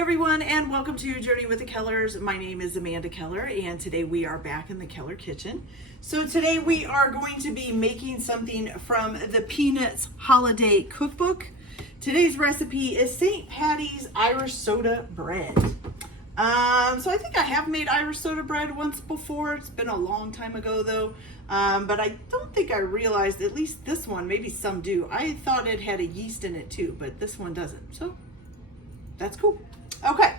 everyone, and welcome to Journey with the Kellers. My name is Amanda Keller, and today we are back in the Keller kitchen. So today we are going to be making something from the Peanuts Holiday Cookbook. Today's recipe is St. Patty's Irish Soda Bread. So I think I have made Irish soda bread once before. It's been a long time ago though, but I don't think I realized, at least this one, maybe some do. I thought it had a yeast in it too, but this one doesn't. So that's cool. Okay.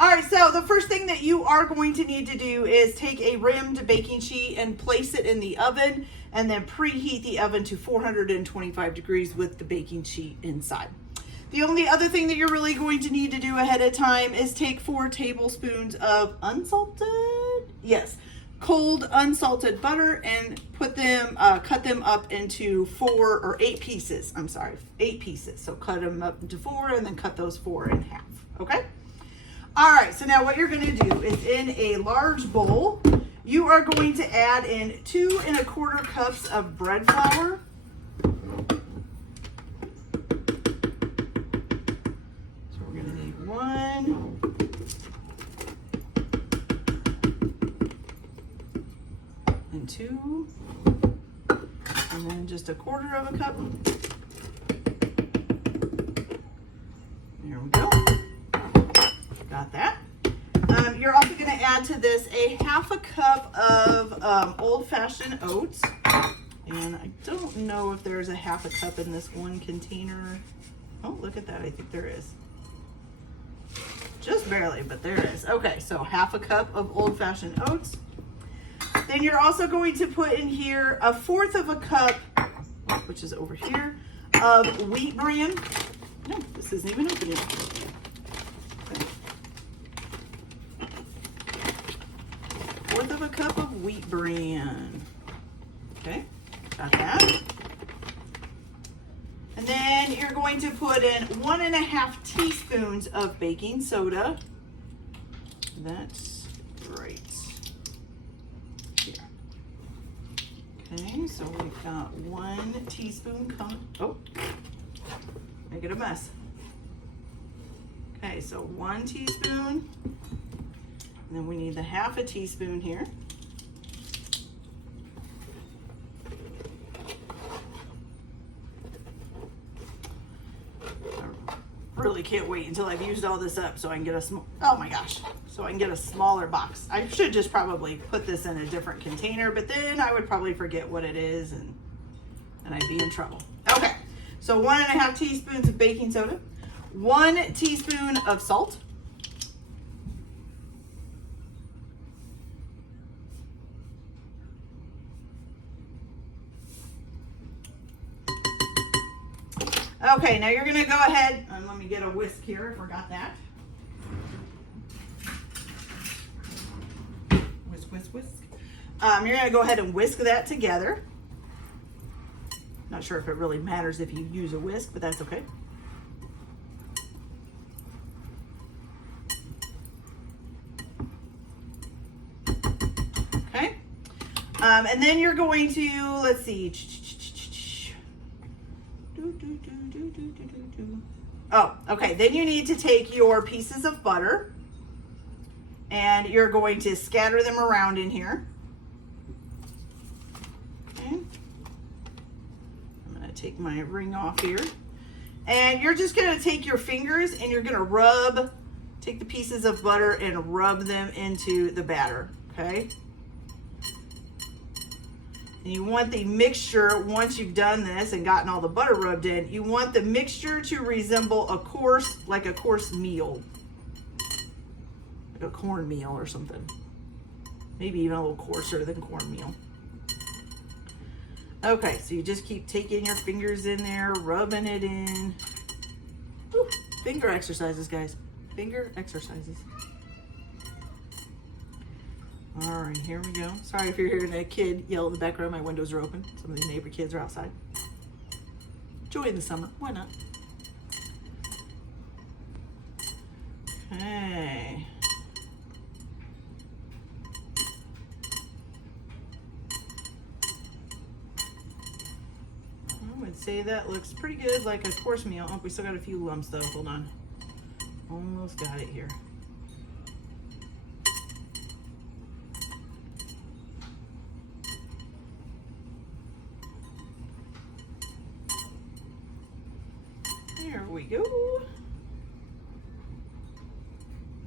All right. So the first thing that you are going to need to do is take a rimmed baking sheet and place it in the oven, and then preheat the oven to 425 degrees with the baking sheet inside. The only other thing that you're really going to need to do ahead of time is take 4 tablespoons of cold unsalted butter and put them, cut them up into 8 pieces. I'm sorry, 8 pieces. So cut them up into 4 and then cut those 4 in half. Okay. All right. So now what you're going to do is, in a large bowl, you are going to add in 2 1/4 cups of bread flour. So we're going to need 1. And 2, and then just 1/4 cup. There we go. Got that. You're also going to add to this a 1/2 cup of old-fashioned oats, and I don't know if there's a 1/2 cup in this one container. Oh, look at that! I think there is. Just barely, but there is. Okay, so 1/2 cup of old-fashioned oats. Then you're also going to put in here 1/4 cup, which is over here, of wheat bran. No, this isn't even open yet. Okay. 1/4 cup of wheat bran. Okay, got that. And then you're going to put in 1 1/2 teaspoons of baking soda. That's right. Okay, so we've got 1 teaspoon make it a mess. Okay, so 1 teaspoon, and then we need the 1/2 teaspoon here. I really can't wait until I've used all this up so I can get so I can get a smaller box. I should just probably put this in a different container, but then I would probably forget what it is and I'd be in trouble. Okay, so 1 1/2 teaspoons of baking soda, 1 teaspoon of salt, okay, now you're gonna go ahead and let me get a whisk here. I forgot that. Whisk. You're gonna go ahead and whisk that together. Not sure if it really matters if you use a whisk, but that's okay. Okay. And then you're going to, let's see. Oh, okay. Then you need to take your pieces of butter and you're going to scatter them around in here. Okay. I'm going to take my ring off here. And you're just going to take your fingers and you're going to take the pieces of butter and rub them into the batter, okay? And you want the mixture, once you've done this and gotten all the butter rubbed in, you want the mixture to resemble a coarse meal. Like a cornmeal or something. Maybe even a little coarser than cornmeal. Okay, so you just keep taking your fingers in there, rubbing it in. Woo, finger exercises, guys. Finger exercises. All right, here we go. Sorry if you're hearing a kid yell in the background. My windows are open. Some of the neighbor kids are outside. Enjoying the summer. Why not? Okay. I would say that looks pretty good, like a course meal. Oh, we still got a few lumps though. Hold on. Almost got it here. There we go.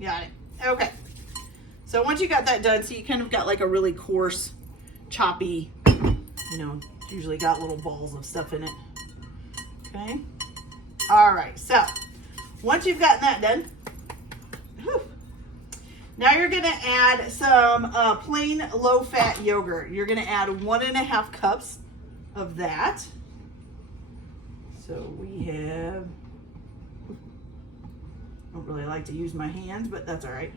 Got it. Okay. So once you got that done, so you kind of got like a really coarse, choppy, usually got little balls of stuff in it. Okay. All right. So once you've gotten that done, now you're going to add some plain low-fat yogurt. You're going to add 1.5 cups of that. So we have, I don't really like to use my hands, but that's all right.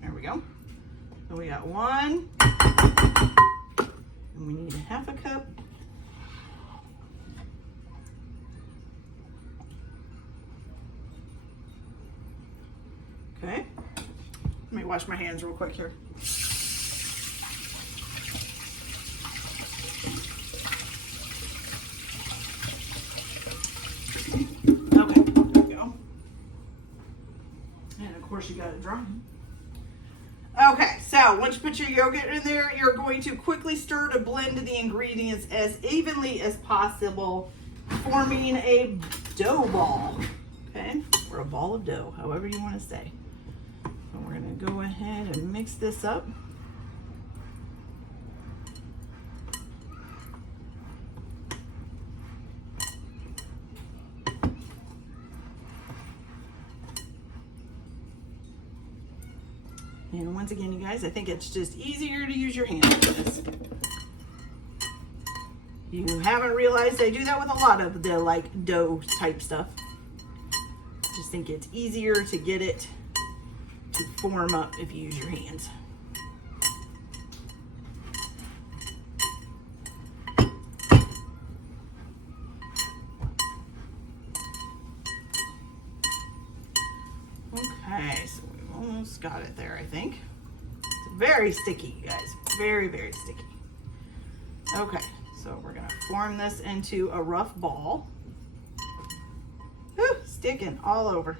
There we go. So we got 1, and we need 1/2 cup. Okay. Let me wash my hands real quick here. Okay, there we go. And of course you got it dry. Okay, so once you put your yogurt in there, you're going to quickly stir to blend the ingredients as evenly as possible, forming a dough ball, okay? Or a ball of dough, however you want to say. So we're going to go ahead and mix this up. And once again, you guys, I think it's just easier to use your hands for this. You haven't realized I do that with a lot of the like dough type stuff. Just think it's easier to get it to form up if you use your hands. Okay, so we've almost got it there, I think. It's very sticky, guys. Very, very sticky. Okay, so we're gonna form this into a rough ball. Whew, sticking all over.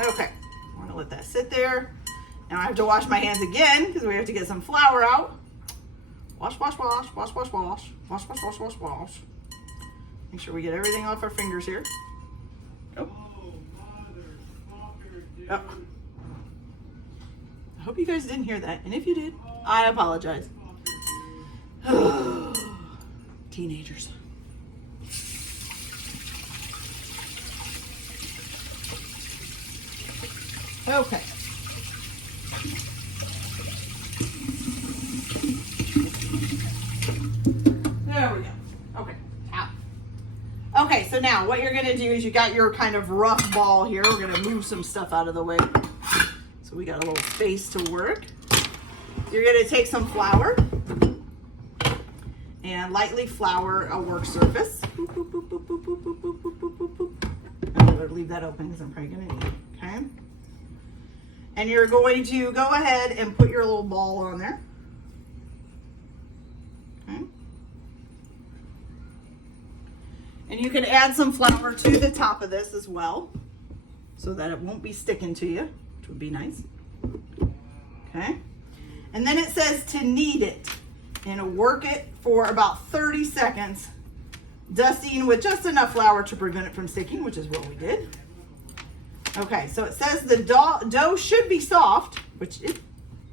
Okay, I'm gonna let that sit there. Now I have to wash my hands again because we have to get some flour out. Wash, wash, wash, wash, wash, wash, wash, wash, wash, wash, wash. Make sure we get everything off our fingers here. Oh. Oh. I hope you guys didn't hear that, and if you did, I apologize. Teenagers. Okay. There we go. Okay. Out. Okay, so now what you're gonna do is you got your kind of rough ball here. We're gonna move some stuff out of the way. So we got a little space to work. You're gonna take some flour and lightly flour a work surface. Boop, boop, boop, boop, boop, boop, boop, boop, boop, boop, boop, boop. I'm gonna leave that open because I'm probably gonna need it, okay? And you're going to go ahead and put your little ball on there. Okay. And you can add some flour to the top of this as well so that it won't be sticking to you, which would be nice. Okay. And then it says to knead it and work it for about 30 seconds, dusting with just enough flour to prevent it from sticking, which is what we did. Okay, so it says the dough should be soft, which it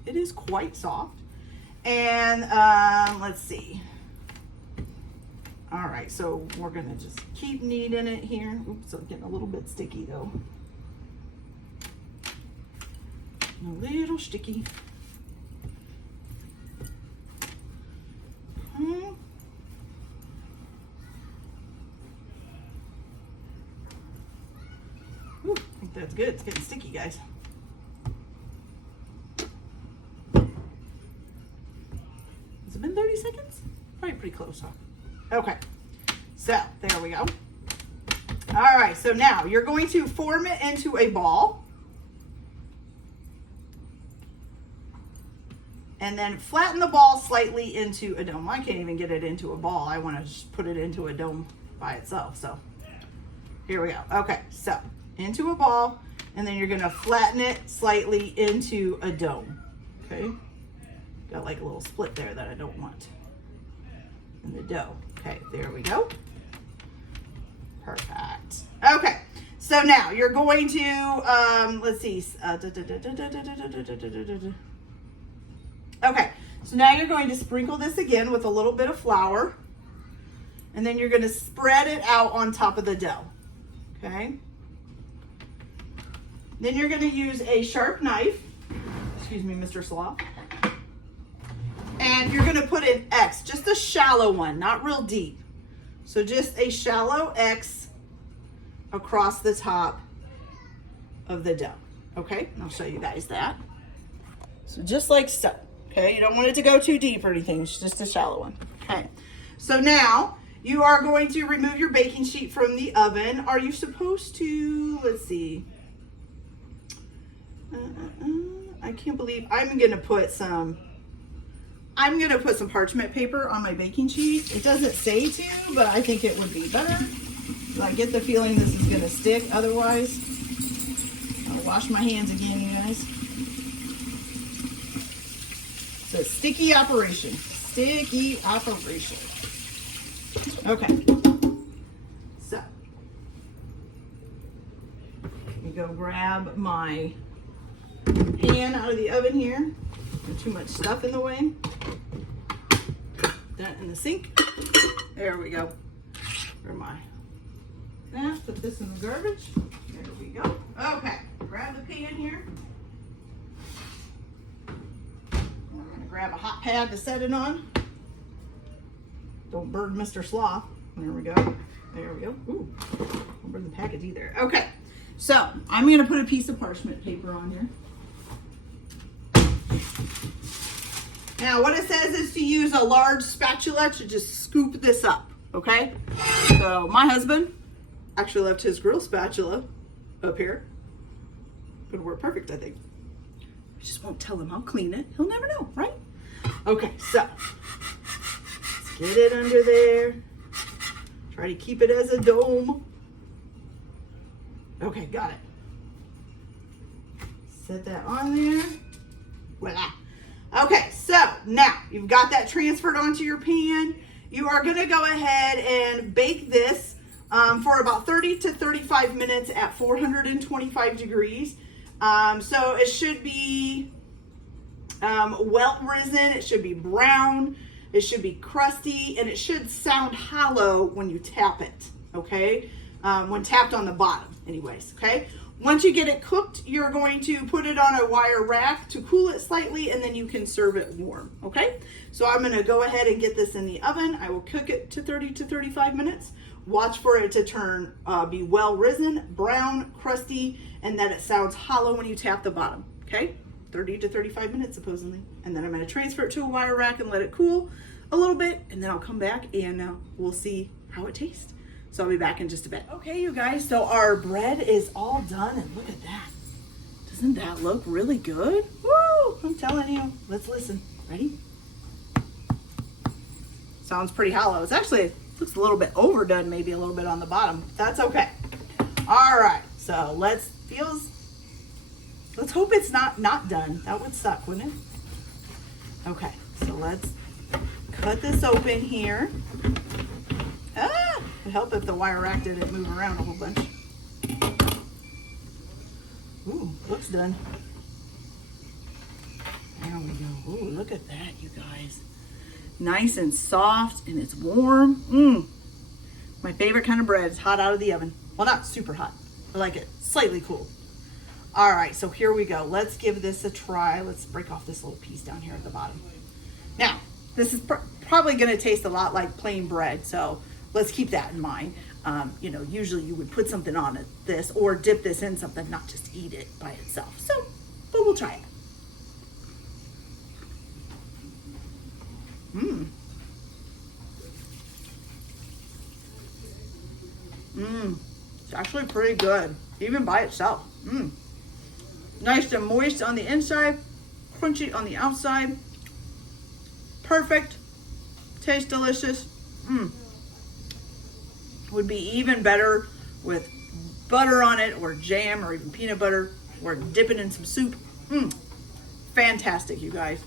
is quite soft. And let's see. All right, so we're gonna just keep kneading it here. Oops, I'm getting a little bit sticky though. A little sticky. Ooh, I think that's good. It's getting sticky, guys. Has it been 30 seconds? Probably pretty close, huh? Okay, so there we go. All right, so now you're going to form it into a ball. And then flatten the ball slightly into a dome. I can't even get it into a ball. I want to just put it into a dome by itself. So here we go. Okay, so into a ball, and then you're gonna flatten it slightly into a dome. Okay, got like a little split there that I don't want in the dough. Okay, there we go. Perfect. Okay, so now you're going to, let's see. Okay, so now you're going to sprinkle this again with a little bit of flour, and then you're going to spread it out on top of the dough. Okay. Then you're going to use a sharp knife. Excuse me, Mr. Slaw. And you're going to put an X, just a shallow one, not real deep. So just a shallow X across the top of the dough. Okay, and I'll show you guys that. So just like so. Okay, you don't want it to go too deep or anything. It's just a shallow one. Okay, so now you are going to remove your baking sheet from the oven. Are you supposed to, let's see. I can't believe I'm going to put some parchment paper on my baking sheet. It doesn't say to, but I think it would be better. I get the feeling this is going to stick. Otherwise, I'll wash my hands again, you guys. It's a sticky operation. Sticky operation. Okay. So, let me go grab my pan out of the oven here. Got too much stuff in the way. That in the sink. There we go. Where am I? Put this in the garbage. There we go. Okay. Grab the pan here. We're going to grab a hot pad to set it on. Don't burn Mr. Sloth. There we go. There we go. Ooh. Don't burn the package either. Okay. So I'm going to put a piece of parchment paper on here. Now what it says is to use a large spatula to just scoop this up. Okay. So my husband actually left his grill spatula up here. Would work perfect, I think. I just won't tell him I'll clean it. He'll never know, right? Okay, so let's get it under there. Try to keep it as a dome. Okay, got it. Set that on there. Voila. Okay, so now you've got that transferred onto your pan. You are gonna go ahead and bake this for about 30 to 35 minutes at 425 degrees. So it should be well risen, it should be brown, it should be crusty, and it should sound hollow when you tap it, okay? When tapped on the bottom, anyways, okay? Once you get it cooked, you're going to put it on a wire rack to cool it slightly, and then you can serve it warm, okay? So I'm gonna go ahead and get this in the oven. I will cook it to 30 to 35 minutes. Watch for it to turn, be well risen, brown, crusty, and that it sounds hollow when you tap the bottom, okay? 30 to 35 minutes supposedly. And then I'm gonna transfer it to a wire rack and let it cool a little bit, and then I'll come back and we'll see how it tastes. So I'll be back in just a bit. Okay, you guys, so our bread is all done, and look at that. Doesn't that look really good? Woo, I'm telling you. Let's listen. Ready? Sounds pretty hollow. It's actually, looks a little bit overdone, maybe a little bit on the bottom. That's okay. All right, so let's hope it's not done. That would suck, wouldn't it? Okay, so let's cut this open here. It'd help if the wire rack didn't move around a whole bunch. Ooh, looks done. There we go. Ooh, look at that, you guys. Nice and soft, and it's warm. My favorite kind of bread. It's hot out of the oven. Well, not super hot. I like it slightly cool. All right, so here we go. Let's give this a try. Let's break off this little piece down here at the bottom. Now, this is probably going to taste a lot like plain bread, so let's keep that in mind. You know, usually you would put something on this or dip this in something, not just eat it by itself. So, but we'll try it. It's actually pretty good, even by itself. Nice and moist on the inside, crunchy on the outside. perfect. Tastes delicious. Would be even better with butter on it, or jam, or even peanut butter, or dip it in some soup. Fantastic, you guys.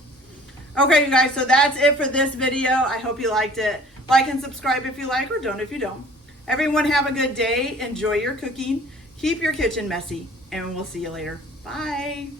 Okay, you guys, so that's it for this video. I hope you liked it. Like and subscribe if you like, or don't if you don't. Everyone have a good day. Enjoy your cooking. Keep your kitchen messy, and we'll see you later. Bye.